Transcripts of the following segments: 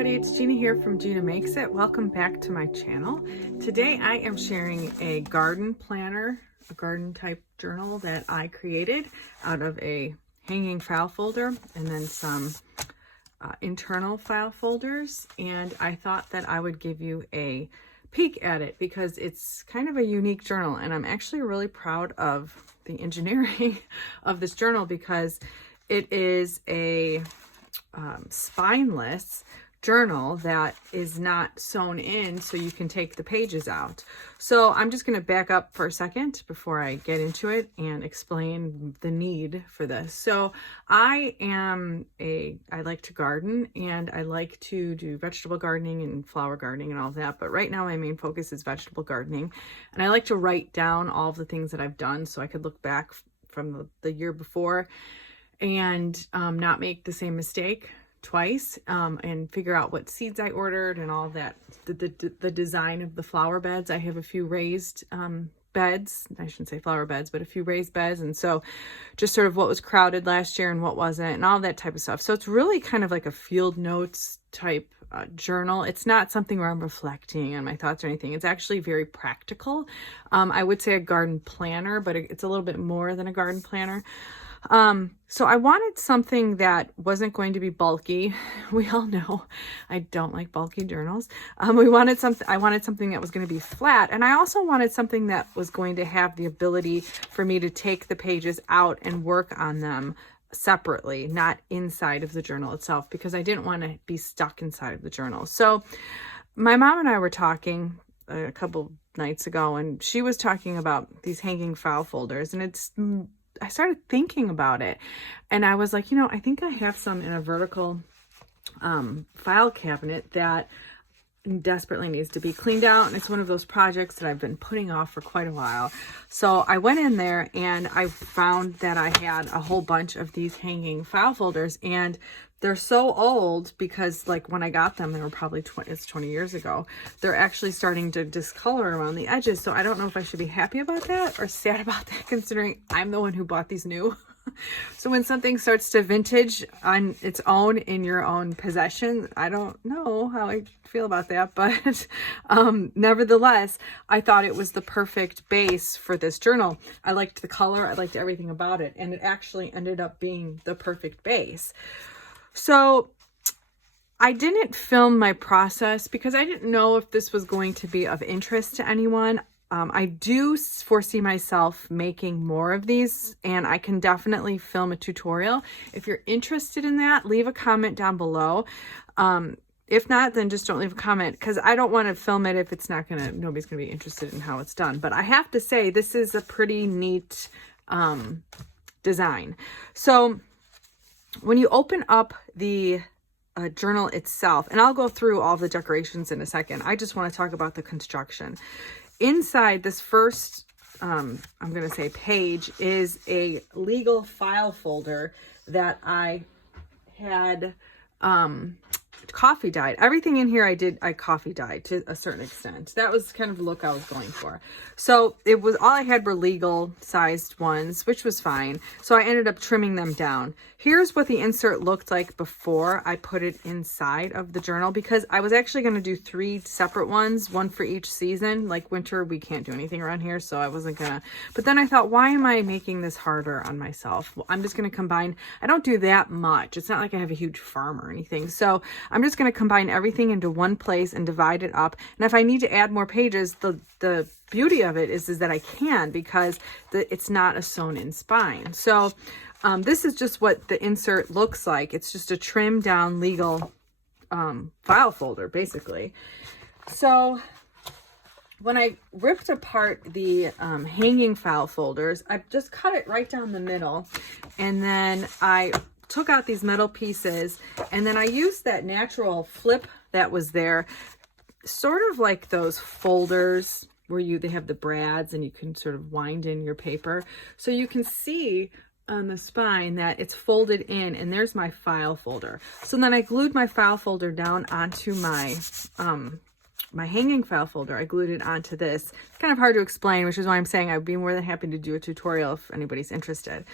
everybody, it's Gina here from Gina Makes It. Welcome back to my channel. Today I am sharing a garden planner, a garden type journal that I created out of a hanging file folder and then some internal file folders. And I thought that I would give you a peek at it because it's kind of a unique journal, and I'm actually really proud of the engineering of this journal because it is a spineless journal that is not sewn in so you can take the pages out. So I'm just going to back up for a second before I get into it and explain the need for this. So I like to garden, and I like to do vegetable gardening and flower gardening and all that, but right now my main focus is vegetable gardening, and I like to write down all of the things that I've done so I could look back from the year before and not make the same mistake twice, and figure out what seeds I ordered and all that, the design of the flower beds. I have a few raised beds. I shouldn't say flower beds, but a few raised beds. And so just sort of what was crowded last year and what wasn't and all that type of stuff. So it's really kind of like a field notes type journal. It's not something where I'm reflecting on my thoughts or anything. It's actually very practical. I would say a garden planner, but it's a little bit more than a garden planner. So I wanted something that wasn't going to be bulky. We all know I don't like bulky journals. I wanted something that was going to be flat. And I also wanted something that was going to have the ability for me to take the pages out and work on them separately, not inside of the journal itself, because I didn't want to be stuck inside of the journal. So my mom and I were talking a couple nights ago, and she was talking about these hanging file folders, and I started thinking about it, and I was like, I think I have some in a vertical file cabinet that desperately needs to be cleaned out, and it's one of those projects that I've been putting off for quite a while. So I went in there and I found that I had a whole bunch of these hanging file folders, and they're so old because, like, when I got them, they were probably 20 years ago. They're actually starting to discolor around the edges. So I don't know if I should be happy about that or sad about that, considering I'm the one who bought these new. So when something starts to vintage on its own in your own possession, I don't know how I feel about that. But nevertheless, I thought it was the perfect base for this journal. I liked the color. I liked everything about it. And it actually ended up being the perfect base. So I didn't film my process because I didn't know if this was going to be of interest to anyone. I do foresee myself making more of these, and I can definitely film a tutorial. If you're interested in that, leave a comment down below. If not, then just don't leave a comment, because I don't want to film it if it's nobody's going to be interested in how it's done. But I have to say, this is a pretty neat design. So when you open up the journal itself, and I'll go through all the decorations in a second, I just want to talk about the construction. Inside this first, I'm going to say page, is a legal file folder that I had coffee dyed. Everything in here I coffee dyed to a certain extent. That was kind of the look I was going for. So all I had were legal sized ones, which was fine. So I ended up trimming them down. Here's what the insert looked like before I put it inside of the journal, because I was actually going to do 3 separate ones, one for each season. Like winter, we can't do anything around here, so I wasn't gonna. But then I thought, why am I making this harder on myself? Well, I'm just going to combine. I don't do that much. It's not like I have a huge farm or anything. So I'm just going to combine everything into one place and divide it up. And if I need to add more pages, the beauty of it is that I can, because it's not a sewn in spine. So this is just what the insert looks like. It's just a trimmed down legal file folder, basically. So when I ripped apart the hanging file folders, I just cut it right down the middle, and then I took out these metal pieces, and then I used that natural flip that was there, sort of like those folders where they have the brads and you can sort of wind in your paper. So you can see on the spine that it's folded in, and there's my file folder. So then I glued my file folder down onto my my hanging file folder, I glued it onto this. It's kind of hard to explain, which is why I'm saying I'd be more than happy to do a tutorial if anybody's interested.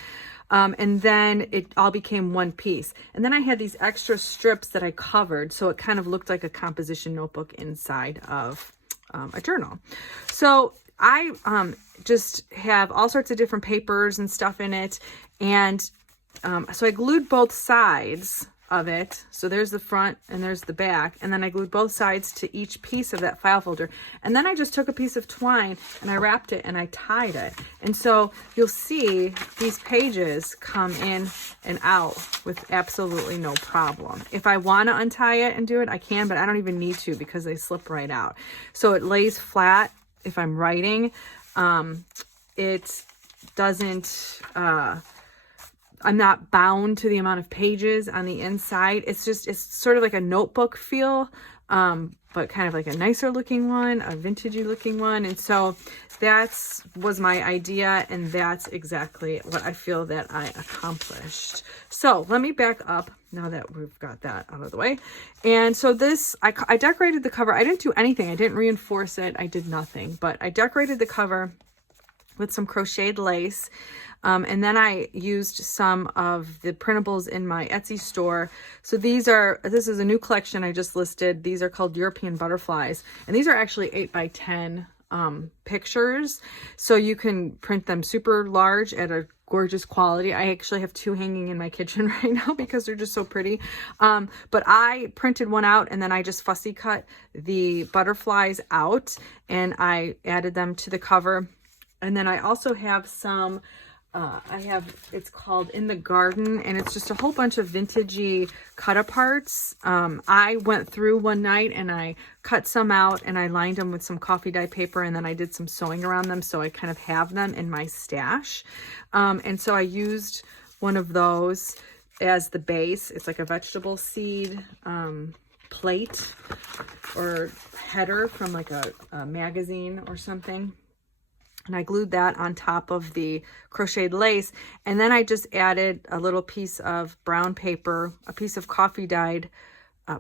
And then it all became one piece. And then I had these extra strips that I covered, so it kind of looked like a composition notebook inside of a journal. So I just have all sorts of different papers and stuff in it. And so I glued both sides of it. So there's the front and there's the back. And then I glued both sides to each piece of that file folder. And then I just took a piece of twine and I wrapped it and I tied it. And so you'll see these pages come in and out with absolutely no problem. If I want to untie it and do it, I can, but I don't even need to because they slip right out. So it lays flat if I'm writing. It doesn't, I'm not bound to the amount of pages on the inside. It's sort of like a notebook feel, but kind of like a nicer looking one, a vintagey looking one. And so was my idea, and that's exactly what I feel that I accomplished. So let me back up now that we've got that out of the way. And so this, I decorated the cover. I didn't do anything. I didn't reinforce it. I did nothing, but I decorated the cover with some crocheted lace. And then I used some of the printables in my Etsy store. So this is a new collection I just listed. These are called European butterflies. And these are actually 8x10 pictures. So you can print them super large at a gorgeous quality. I actually have 2 hanging in my kitchen right now because they're just so pretty. But I printed one out and then I just fussy cut the butterflies out and I added them to the cover. And then I also have some, it's called In the Garden, and it's just a whole bunch of vintagey cut aparts. I went through one night and I cut some out and I lined them with some coffee dye paper, and then I did some sewing around them. So I kind of have them in my stash. And so I used one of those as the base. It's like a vegetable seed plate or header from like a magazine or something. And I glued that on top of the crocheted lace. And then I just added a little piece of brown paper, a piece of coffee dyed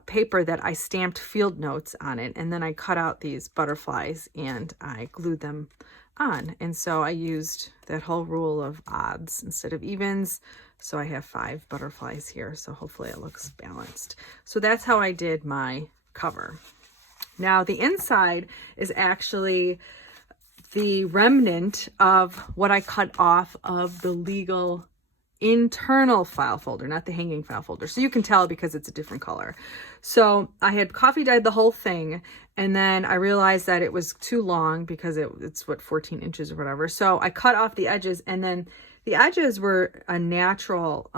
paper that I stamped field notes on it. And then I cut out these butterflies and I glued them on. And so I used that whole rule of odds instead of evens. So I have 5 butterflies here. So hopefully it looks balanced. So that's how I did my cover. Now the inside is actually the remnant of what I cut off of the legal internal file folder, not the hanging file folder. So you can tell because it's a different color. So I had coffee dyed the whole thing, and then I realized that it was too long because it's what, 14 inches or whatever. So I cut off the edges, and then the edges were a natural,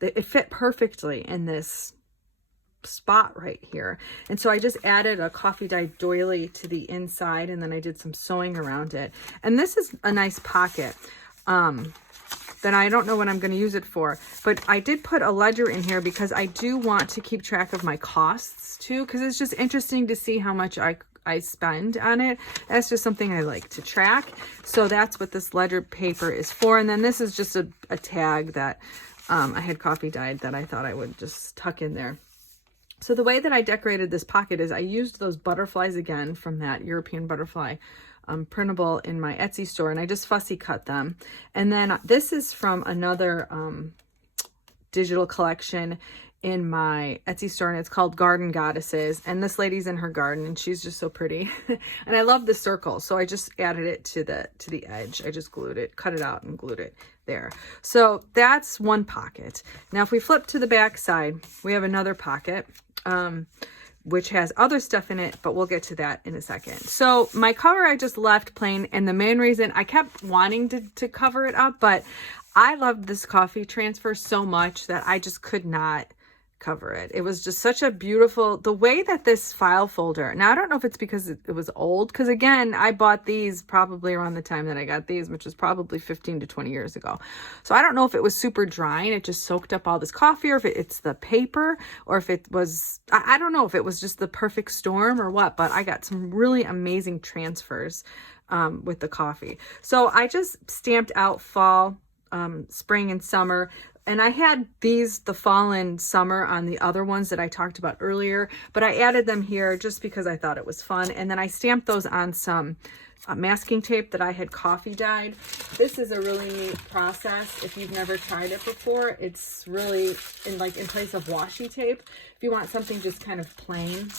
it fit perfectly in this spot right here. And so I just added a coffee dyed doily to the inside, and then I did some sewing around it. And this is a nice pocket. Then I don't know what I'm going to use it for, but I did put a ledger in here because I do want to keep track of my costs too, because it's just interesting to see how much I spend on it. That's just something I like to track. So that's what this ledger paper is for. And then this is just a tag that I had coffee dyed that I thought I would just tuck in there. So the way that I decorated this pocket is I used those butterflies again from that European butterfly printable in my Etsy store, and I just fussy cut them. And then this is from another digital collection in my Etsy store, and it's called Garden Goddesses. And this lady's in her garden and she's just so pretty. And I love the circle, so I just added it to the edge. I just glued it, cut it out and glued it there. So that's one pocket. Now if we flip to the back side, we have another pocket which has other stuff in it, but we'll get to that in a second. So my cover I just left plain, and the main reason I kept wanting to cover it up, but I loved this coffee transfer so much that I just could not cover it. It was just such a beautiful, the way that this file folder, now I don't know if it's because it was old, because again, I bought these probably around the time that I got these, which was probably 15 to 20 years ago. So I don't know if it was super dry and it just soaked up all this coffee, or if it's the paper, or if it was, I don't know if it was just the perfect storm or what, but I got some really amazing transfers with the coffee. So I just stamped out fall, spring and summer. And I had these, the fall and summer, on the other ones that I talked about earlier, but I added them here just because I thought it was fun. And then I stamped those on some masking tape that I had coffee dyed. This is a really neat process. If you've never tried it before, it's really in place of washi tape. If you want something just kind of plain.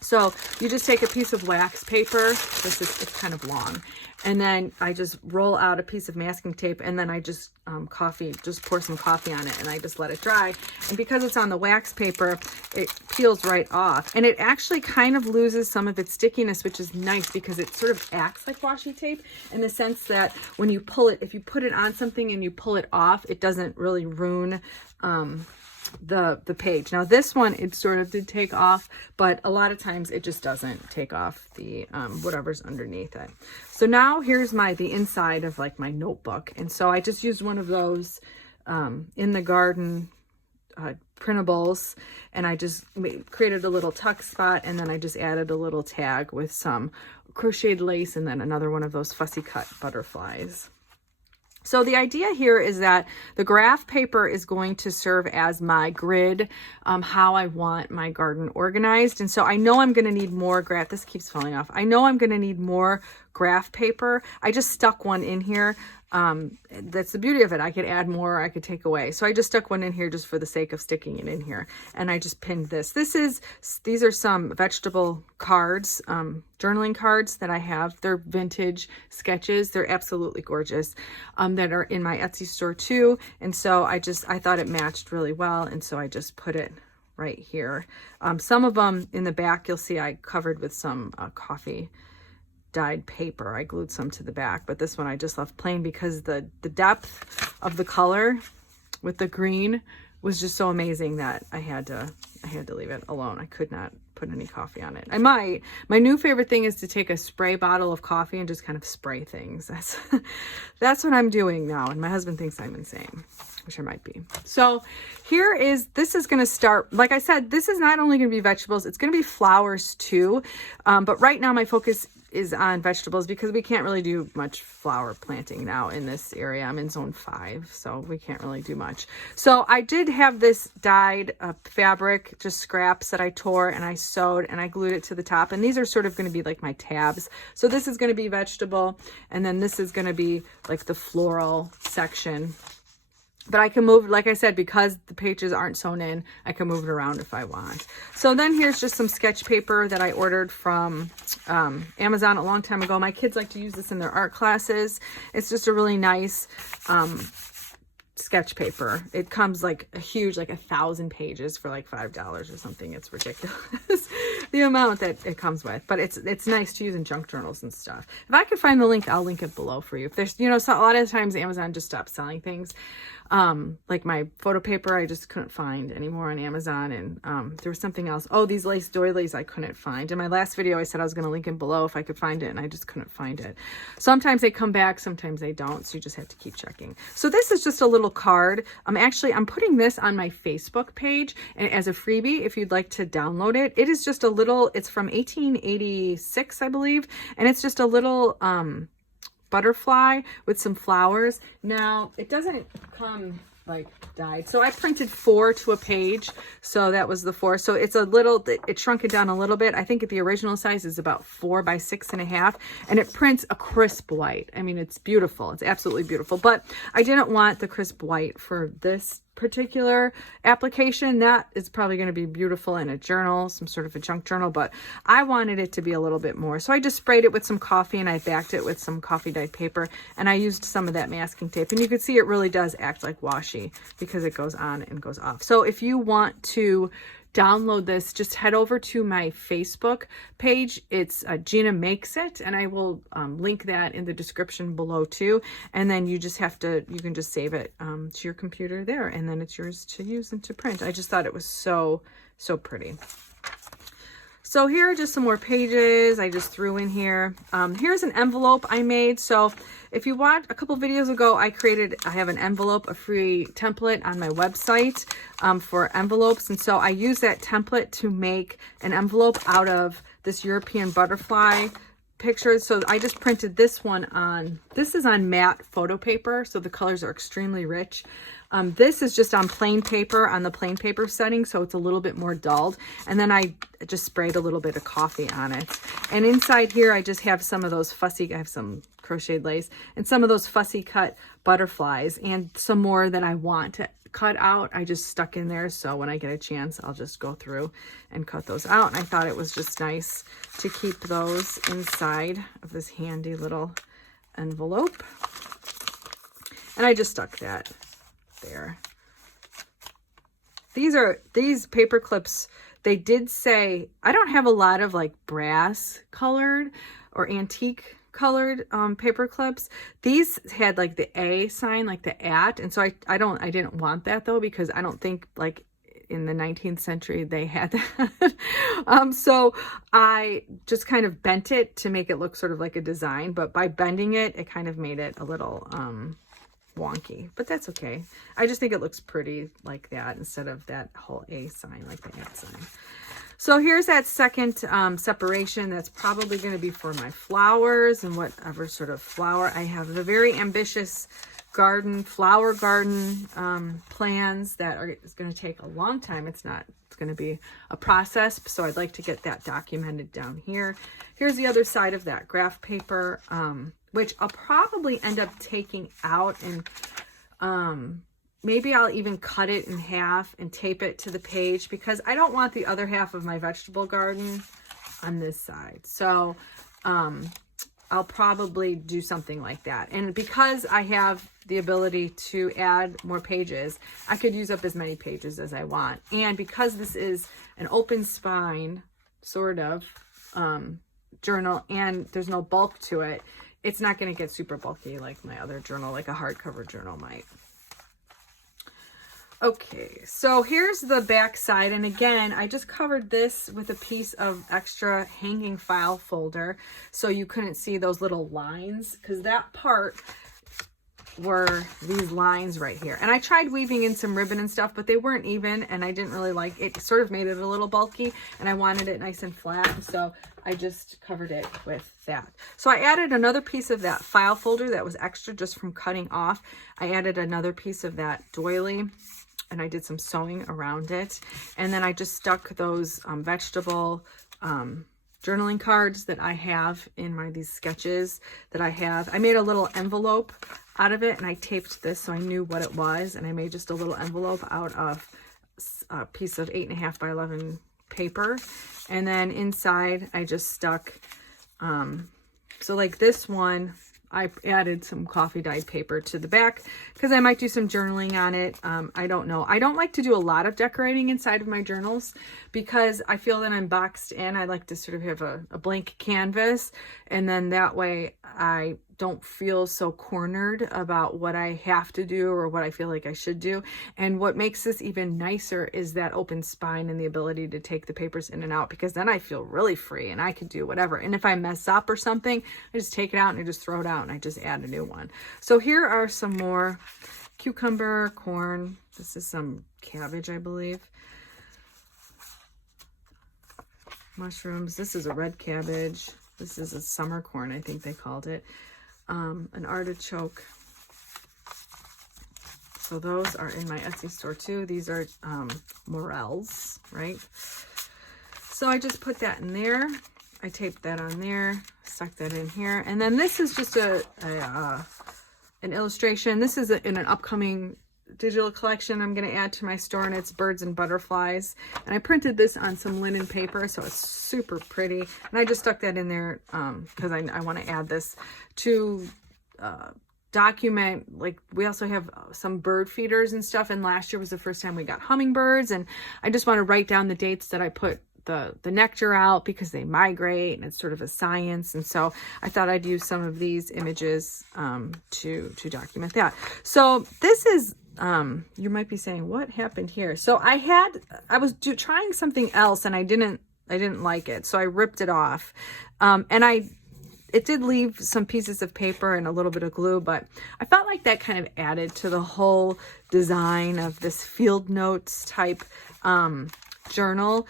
So you just take a piece of wax paper. It's kind of long. And then I just roll out a piece of masking tape, and then I just pour some coffee on it, and I just let it dry. And because it's on the wax paper, it peels right off. And it actually kind of loses some of its stickiness, which is nice because it sort of acts like washi tape in the sense that when you pull it, if you put it on something and you pull it off, it doesn't really ruin the page. Now this one, it sort of did take off, but a lot of times it just doesn't take off the whatever's underneath it. So now here's the inside of like my notebook. And so I just used one of those in the garden printables, and I just created a little tuck spot, and then I just added a little tag with some crocheted lace and then another one of those fussy cut butterflies. So the idea here is that the graph paper is going to serve as my grid, how I want my garden organized. And so I know I'm going to need more graph. This keeps falling off. I know I'm going to need more graph paper. I just stuck one in here. That's the beauty of it. I could add more, I could take away. So I just stuck one in here just for the sake of sticking it in here. And I just pinned this. These are some vegetable cards, journaling cards that I have. They're vintage sketches. They're absolutely gorgeous, that are in my Etsy store too. And so I thought it matched really well. And so I just put it right here. Some of them in the back, you'll see I covered with some coffee dyed paper. I glued some to the back, but this one I just left plain because the depth of the color with the green was just so amazing that I had to leave it alone. I could not put any coffee on it. I might. My new favorite thing is to take a spray bottle of coffee and just kind of spray things. That's what I'm doing now, and my husband thinks I'm insane, which I might be. So this is going to start, like I said, this is not only going to be vegetables, it's going to be flowers too. But right now my focus is on vegetables because we can't really do much flower planting now in this area. I'm in zone 5, so we can't really do much. So I did have this dyed fabric, just scraps that I tore and I sewed and I glued it to the top. And these are sort of going to be like my tabs. So this is going to be vegetable, and then this is going to be like the floral section. But I can move, like I said, because the pages aren't sewn in, I can move it around if I want. So then here's just some sketch paper that I ordered from Amazon a long time ago. My kids like to use this in their art classes. It's just a really nice sketch paper. It comes like a huge, like 1,000 pages for like $5 or something. It's ridiculous the amount that it comes with, but it's nice to use in junk journals and stuff. If I could find the link, I'll link it below for you. If there's, so a lot of times Amazon just stops selling things. Like my photo paper, I just couldn't find anymore on Amazon. And there was something else. Oh, these lace doilies I couldn't find. In my last video, I said I was going to link it below if I could find it, and I just couldn't find it. Sometimes they come back, sometimes they don't. So you just have to keep checking. So this is just a little card. I'm putting this on my Facebook page as a freebie if you'd like to download it. It is just a little, it's from 1886, I believe. And it's just a little, butterfly with some flowers. Now it doesn't come like dyed, so I printed 4 to a page, so that was the 4. So it's a little, it shrunk it down a little bit. I think the original size is about 4 by 6.5, and it prints a crisp white. I mean, it's beautiful. It's absolutely beautiful, but I didn't want the crisp white for this particular application. That is probably going to be beautiful in a journal, some sort of a junk journal, but I wanted it to be a little bit more. So I just sprayed it with some coffee and I backed it with some coffee dyed paper, and I used some of that masking tape, and you can see it really does act like washi because it goes on and goes off. So if you want to download this, just head over to my Facebook page. It's Gina Makes It, and I will link that in the description below too. And then you can just save it to your computer there, and then it's yours to use and to print. I just thought it was so pretty. So here are just some more pages I just threw in here. Here's an envelope I made. So if you watched a couple videos ago, I have an envelope, a free template on my website for envelopes. And so I use that template to make an envelope out of this European butterfly pictures. So I just printed this one on, this is on matte photo paper, so the colors are extremely rich. This is just on plain paper, on the plain paper setting, so it's a little bit more dulled. And then I just sprayed a little bit of coffee on it. And inside here, I just have some of those fussy, I have some crocheted lace, and some of those fussy cut butterflies, and some more that I want to cut out. I just stuck in there, so when I get a chance, I'll just go through and cut those out. And I thought it was just nice to keep those inside of this handy little envelope. And I just stuck that there. These paper clips, they did say, I don't have a lot of like brass colored or antique colored paper clips. These had like the A sign, like the at, and so I didn't want that though, because I don't think like in the 19th century they had that. So I just kind of bent it to make it look sort of like a design, but by bending it, it kind of made it a little wonky, but that's okay. I just think it looks pretty like that instead of that whole A sign, like the at sign. So here's that second separation. That's probably going to be for my flowers and whatever sort of flower. I have the very ambitious flower garden plans that is going to take a long time. It's going to be a process. So I'd like to get that documented down here. Here's the other side of that graph paper, which I'll probably end up taking out, and maybe I'll even cut it in half and tape it to the page, because I don't want the other half of my vegetable garden on this side. So I'll probably do something like that. And because I have the ability to add more pages, I could use up as many pages as I want. And because this is an open spine sort of journal, and there's no bulk to it, it's not going to get super bulky like my other journal, like a hardcover journal might. Okay, so here's the back side. And again, I just covered this with a piece of extra hanging file folder, so you couldn't see those little lines, because that part were these lines right here. And I tried weaving in some ribbon and stuff, but they weren't even, and I didn't really like it. It sort of made it a little bulky, and I wanted it nice and flat, so I just covered it with that. So I added another piece of that file folder that was extra just from cutting off. I added another piece of that doily, and I did some sewing around it. And then I just stuck those vegetable journaling cards that I have in these sketches that I have. I made a little envelope out of it, and I taped this so I knew what it was. And I made just a little envelope out of a piece of 8.5 by 11 paper. And then inside I just stuck, so like this one, I added some coffee dyed paper to the back because I might do some journaling on it. I don't know. I don't like to do a lot of decorating inside of my journals because I feel that I'm boxed in. I like to sort of have a blank canvas, and then that way I don't feel so cornered about what I have to do or what I feel like I should do. And what makes this even nicer is that open spine and the ability to take the papers in and out, because then I feel really free and I can do whatever. And if I mess up or something, I just take it out and I just throw it out and I just add a new one. So here are some more cucumber, corn. This is some cabbage, I believe. Mushrooms. This is a red cabbage. This is a summer corn, I think they called it. An artichoke. So those are in my Etsy store too. These are morels, right? So I just put that in there. I taped that on there, stuck that in here. And then this is just an illustration. This is in an upcoming digital collection I'm going to add to my store, and it's birds and butterflies. And I printed this on some linen paper, so it's super pretty. And I just stuck that in there because I want to add this to document, like we also have some bird feeders and stuff, and last year was the first time we got hummingbirds, and I just want to write down the dates that I put the nectar out because they migrate, and it's sort of a science. And so I thought I'd use some of these images to document that. So this is you might be saying, what happened here? So I was trying something else and I didn't like it, so I ripped it off, and it did leave some pieces of paper and a little bit of glue, but I felt like that kind of added to the whole design of this field notes type journal.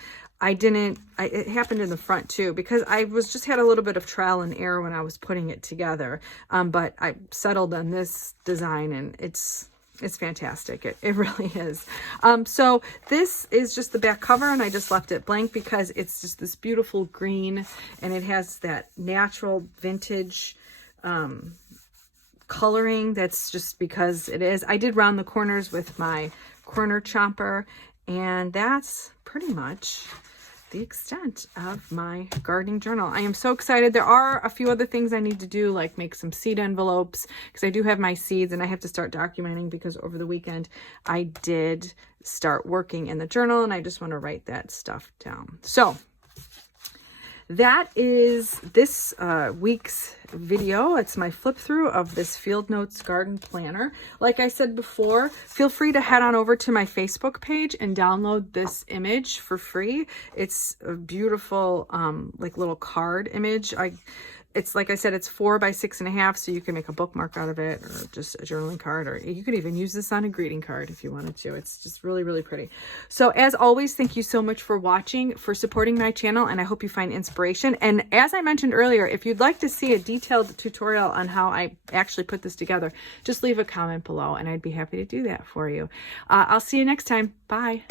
it happened in the front too, because I just had a little bit of trial and error when I was putting it together. But I settled on this design, and it's fantastic. It really is. So this is just the back cover, and I just left it blank because it's just this beautiful green, and it has that natural vintage coloring. That's just because it is. I did round the corners with my corner chomper, and that's pretty much the extent of my gardening journal. I am so excited. There are a few other things I need to do, like make some seed envelopes, because I do have my seeds, and I have to start documenting because over the weekend I did start working in the journal, and I just want to write that stuff down. So that is this week's video. It's my flip through of this Field Notes garden planner. Like I said before, feel free to head on over to my Facebook page and download this image for free. It's a beautiful like little card image. It's like I said, it's 4 by 6.5, so you can make a bookmark out of it, or just a journaling card, or you could even use this on a greeting card if you wanted to. It's just really, really pretty. So as always, thank you so much for watching, for supporting my channel, and I hope you find inspiration. And as I mentioned earlier, if you'd like to see a detailed tutorial on how I actually put this together, just leave a comment below, and I'd be happy to do that for you. I'll see you next time. Bye.